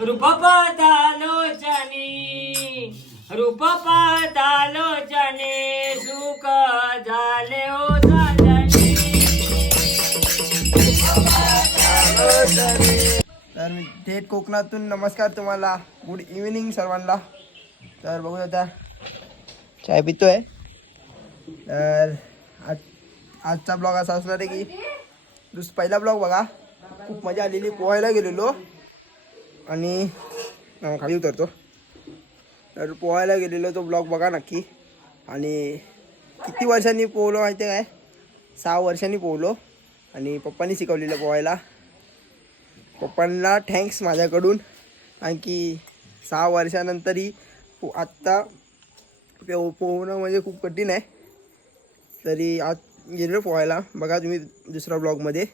रूप पातालोचने रूप पातालोचने सुख झाले हो तर थेट कोकणातून नमस्कार तुम्हाला. गुड इव्हिनिंग सर्वांना. तर बघू आता. चाय पितोय. तर आज आजचा ब्लॉग असा असणार आहे की दुस पहिला ब्लॉग बघा. खूप मजा आलेली पोहायला गेलेलो. आणि खाली उतरतो. तर पोहायला गेलेलो तो ब्लॉग बघा नक्की. आणि किती वर्षांनी पोहलो माहिती आहे काय? सहा वर्षांनी पोहलो. आणि पप्पांनी शिकवलेलं पोहायला. पप्पांना थँक्स माझ्याकडून. कारण की सहा वर्षानंतरही पो आत्ता पो पोहणं म्हणजे खूप कठीण आहे. तरी आज गेलेलो पोहायला. बघा तुम्ही दुसऱ्या ब्लॉगमध्ये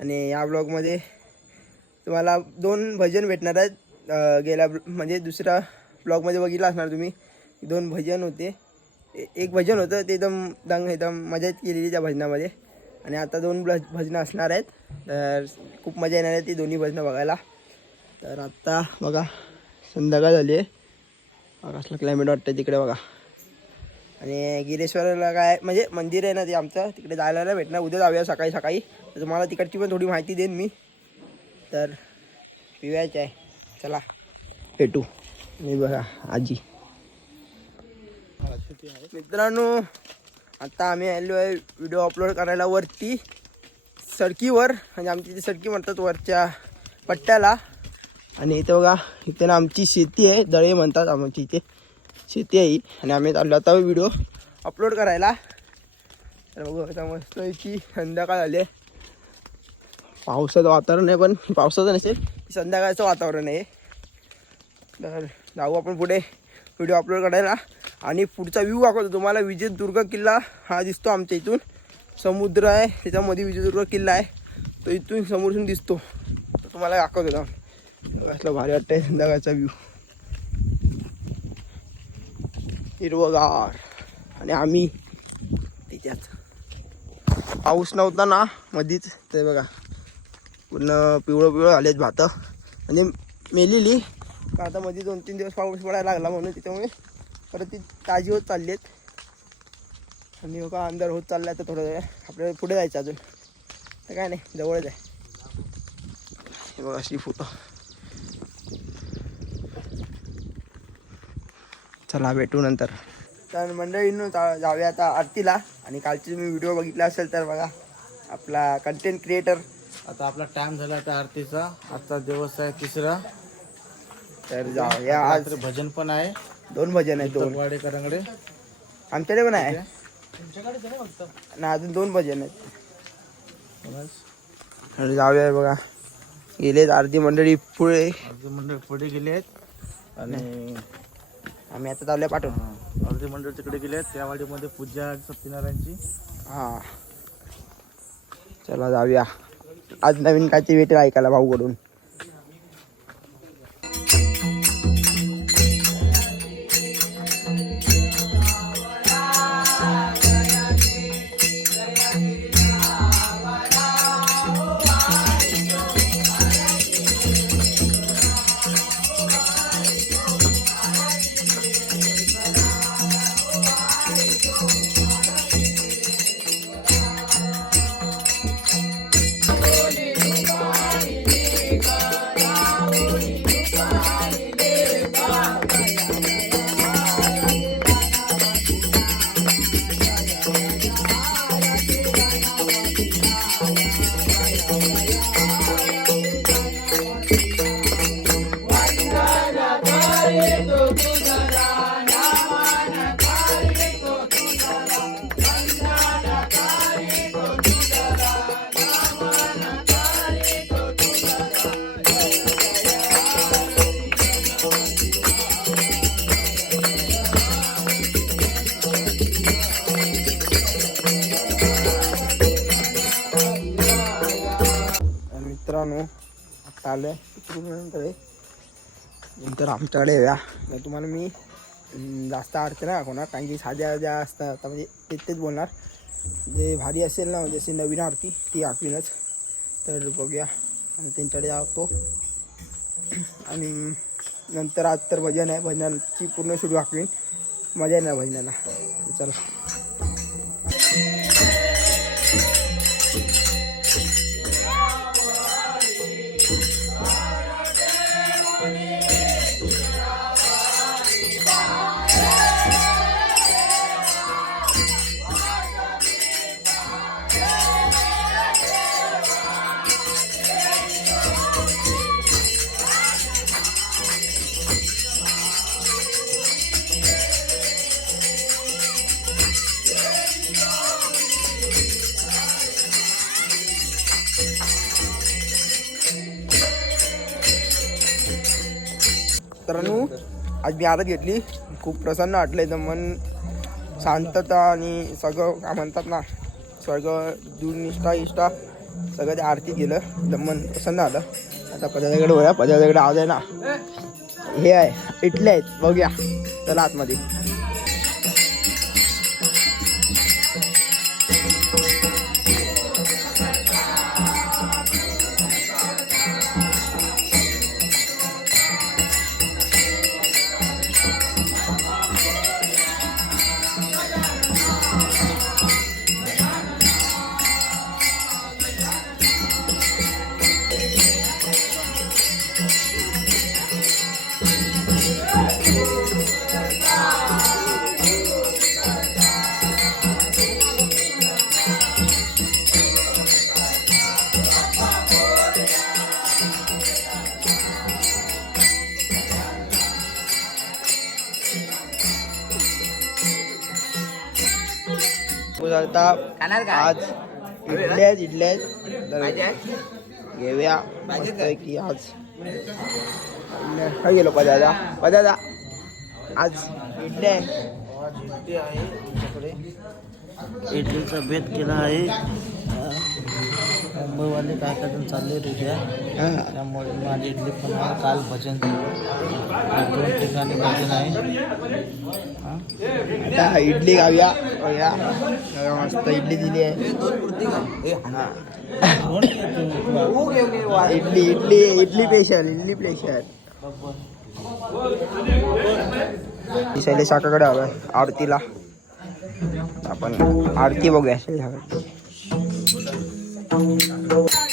आणि या ब्लॉगमध्ये तुम्हाला दोन भजन भेटणार आहेत. गेल्या म्हणजे दुसऱ्या ब्लॉगमध्ये बघितलं असणार तुम्ही. दोन भजन होते. ए- एक भजन होतं ते एकदम दंग एकदम मजा केलेली त्या भजनामध्ये. आणि आता दोन ब्ल भजनं असणार आहेत. तर खूप मजा येणार आहे ती दोन्ही भजनं बघायला. तर आत्ता बघा संध्याकाळ झाली आहे. बघा कसलं क्लायमेट वाटतं तिकडे बघा. आणि गिरेश्वरला काय म्हणजे मंदिर आहे ना ते आमचं तिकडे जायला नाही भेटणार. उद्या जाऊया सकाळी सकाळी. तर तुम्हाला तिकडची पण थोडी माहिती देईन मी. तर पिवायचं आहे. चला भेटू. मी बघा आजी. मित्रांनो आता आम्ही आलो आहे व्हिडिओ अपलोड करायला वरती सडकीवर. म्हणजे आमची ती सडकी म्हणतात वरच्या पट्ट्याला. आणि इथं बघा इथे ना आमची शेती आहे दळे म्हणतात आमची इथे. शेती आहे आणि आम्ही चाललो आता व्हिडिओ अपलोड करायला. तर बघू आता मस्त की संध्याकाळ झाली आहे. पावसाचं वातावरण आहे पण पावसाचं नसेल संध्याकाळचं वातावरण आहे. तर जाऊ आपण पुढे व्हिडिओ अपलोड करायला. आणि पुढचा व्ह्यू दाखवतो तुम्हाला. विजयदुर्ग किल्ला हा दिसतो आमच्या इथून. समुद्र आहे त्याच्यामध्ये विजयदुर्ग किल्ला आहे. तो इथून समोरून दिसतो. तुम्हाला दाखवतो जाऊन असलं भारी वाटतंय संध्याकाळचा व्ह्यू हिरवगार आणि आम्ही त्याच्यात पाऊस नव्हता ना मधीच. ते बघा पूर्ण पिवळं पिवळं आलेत भातं. म्हणजे मेलेली आता मध्ये दोन तीन दिवस पाऊस पडायला लागला म्हणून त्याच्यामुळे परत ती ताजी होत चालली आहेत आणि बघा अंधार होत चालला तर थोडं वेळ. आपल्याला पुढे जायचं अजून. तर काय नाही जवळच आहे. हे बघा अशी फोटो चला भेटू नंतर. तर मंडळींनो जाऊया आता आरतीला. आणि कालची तुम्ही व्हिडिओ बघितला असेल तर बघा आपला कंटेंट क्रिएटर आता आपला टाइम झाला आता आरतीचा. आजचा दिवस आहे तिसरा. तर जाऊया आज. भजन पण आहे. दोन भजन आहेत दोन. वाडेकरांकडे आमच्याकडे पण आहे. ना अजून दोन भजन आहेत. आणि जाऊया बघा. गेलेत आरती मंडळी पुढे. अर्धी मंडळ पुढे गेले आहेत आणि आम्ही आता चालूया पाठवून. अर्धी मंडळ तिकडे गेले त्या वाडीमध्ये पूजा आहे सत्यनारायणची. हा. चला जाऊया. आज नवीन काहीतरी भेटेल ऐकायला भाऊकडून. आलो आहे. नंतर आमच्याकडे या मग तुम्हाला मी जास्त अडचण नाही दाखवणार. कारण की साध्या ज्या असतात आता म्हणजे तेच तेच बोलणार. जे भारी असेल ना म्हणजे अशी नवीन आरती ती आठवीनच. तर बघूया. आणि त्यांच्याकडे जातो. आणि नंतर आज तर भजन आहे. भजनाची पूर्ण सुरू दाखवीन मजा येणार भजनाला. चला. मी आरत घेतली. खूप प्रसन्न वाटलं एकदम मन शांतता आणि सगळं काय म्हणतात ना सगळं दूर निष्ठा इष्टा सगळं ते आरती गेलं एकदम मन प्रसन्न आलं आता पदाच्याकडे वळ्या. पदाच्याकडे आवाज आहे ना. हे आहे. इटले आहेत. बघूया. चला आतमध्ये. आता. आज इडले आहेत इडले घेऊया. की? आज. काय गेलो पदादा पदादा आज आहे. आमच्याकडे इडलीचा केला आहे. मुंबईवाले जण चालले उद्या हा. त्यामुळे माझी इडली पण. काल भजन झालं दोन ठिकाणी भजन आहे? आता इडली बघा, मस्त इडली दिली आहे. हा. इडली इडली इडली स्पेशल इडली स्पेशल शैलेश काकाकडे हवं आरतीला. आपण आरती बघूया शैलेश Oh, oh, oh.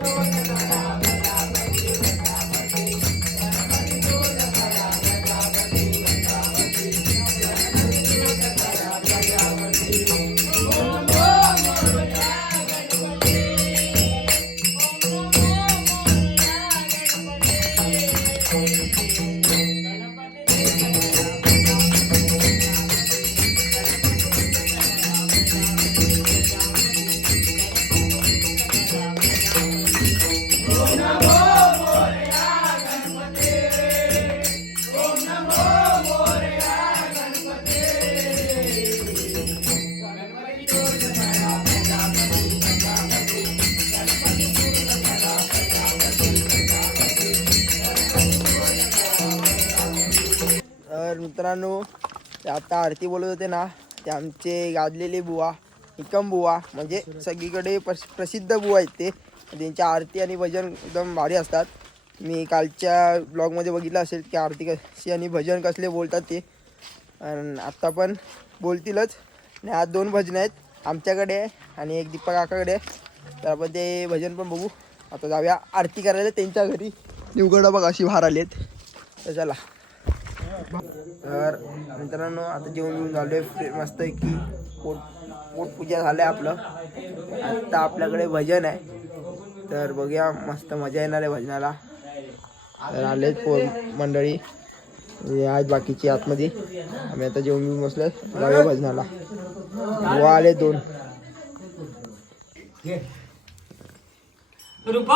ತೋಲ आरती बोलत होते ना ते आमचे गाजलेले बुवा निकम बुवा म्हणजे सगळीकडे प्रसिद्ध बुवा आहेत ते. त्यांच्या आरती आणि भजन एकदम भारी असतात. मी कालच्या ब्लॉगमध्ये बघितलं असेल की आरती कशी आणि भजन कसले बोलतात ते. आणि आत्ता पण बोलतीलच. आणि आज दोन भजनं आहेत आमच्याकडे आहे आणि एक दीपक काकाकडे. आहे तर आपण ते भजन पण बघू. आता जाऊया आरती करायला त्यांच्या घरी. निवगडा बघ अशी भार आली आहेत तर चला. तर मित्रांनो आता जेवण घेऊन झालो आहे मस्त की पोट पोटपूजा झालं आहे आपलं. आत्ता आपल्याकडे भजन आहे. तर बघूया मस्त मजा येणार आहे भजनाला. तर आलेत पोर मंडळी. आहेत बाकीची आतमध्ये. आम्ही आता जेवण घेऊन बसलो जाऊया भजनाला. बुवा आले दोन. रूप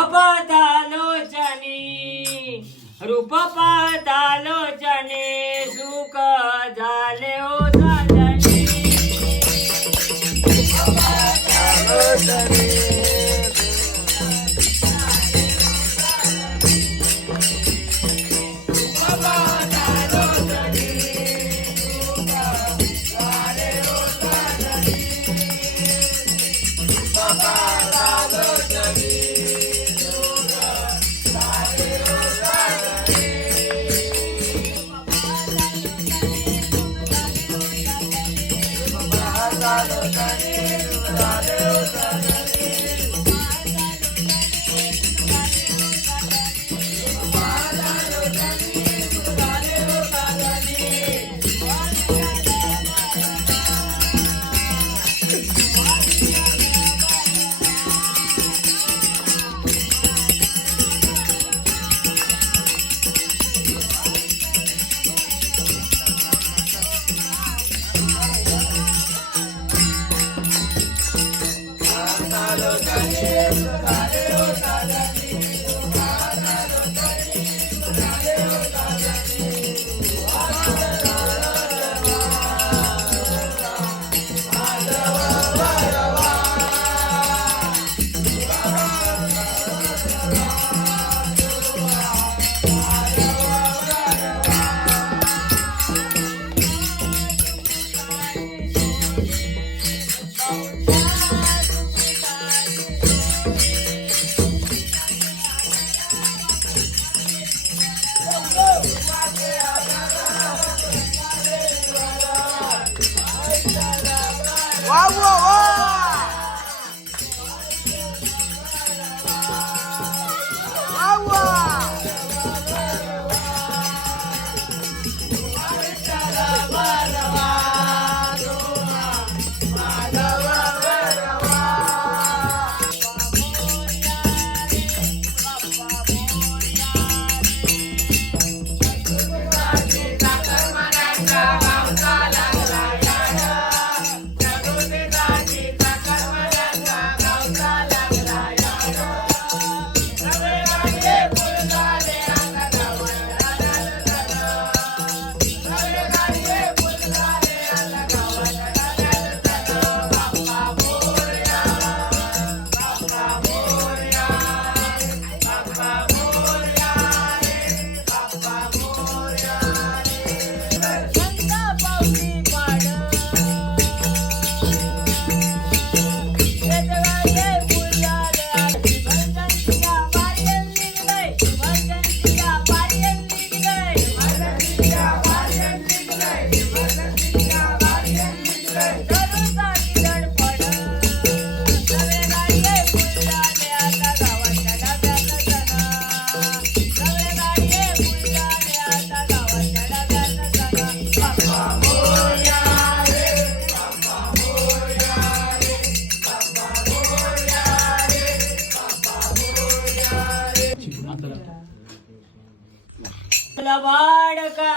Street.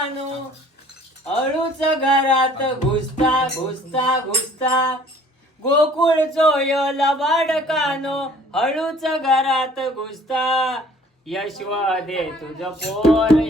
लबाड अळूच घरात घुसता घुसता घुसता. गोकुळ चोयला लबाड कानो. हळूच घरात घुसता. यशवदे तुझ पोर